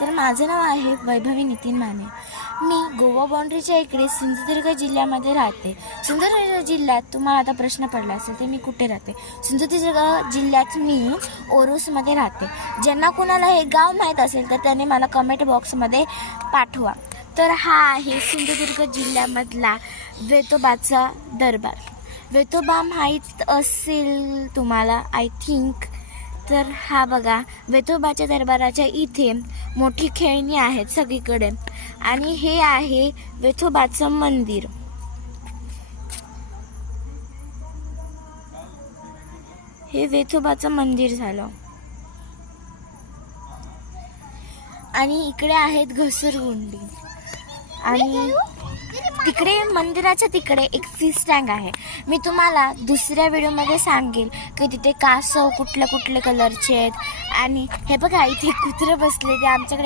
तर माझं नाव आहे वैभवी नितीन माने. मी गोवा बाउंड्रीच्या इकडे सिंधुदुर्ग जिल्ह्यामध्ये राहते. सिंधुदुर्ग जिल्ह्यात तुम्हाला आता प्रश्न पडला असेल ते मी कुठे राहते. सिंधुदुर्ग जिल्ह्यात मी ओरोसमध्ये राहते. ज्यांना कुणाला हे गाव माहीत असेल तर त्याने मला कमेंट बॉक्समध्ये पाठवा. तर हा आहे सिंधुदुर्ग जिल्ह्यामधला वेतोबाचा दरबार. वेतोबा माहीत असेल तुम्हाला आय थिंक. तर हा बघा, वेतोबाच्या दरबाराच्या इथे मोठी खेळणी आहेत सगळीकडे आणि हे आहे वेतोबाचं मंदिर. हे वेतोबाचं मंदिर झालं आणि इकडे आहेत घसरगुंडी आणि तिकडे मंदिराच्या तिकडे एक फिश टँक आहे. मी तुम्हाला दुसऱ्या व्हिडिओमध्ये सांगेल की तिथे कासव कुठल्या कुठल्या कलरचे आहेत. आणि हे बघा, इथे कुत्रे बसले ते आमच्याकडे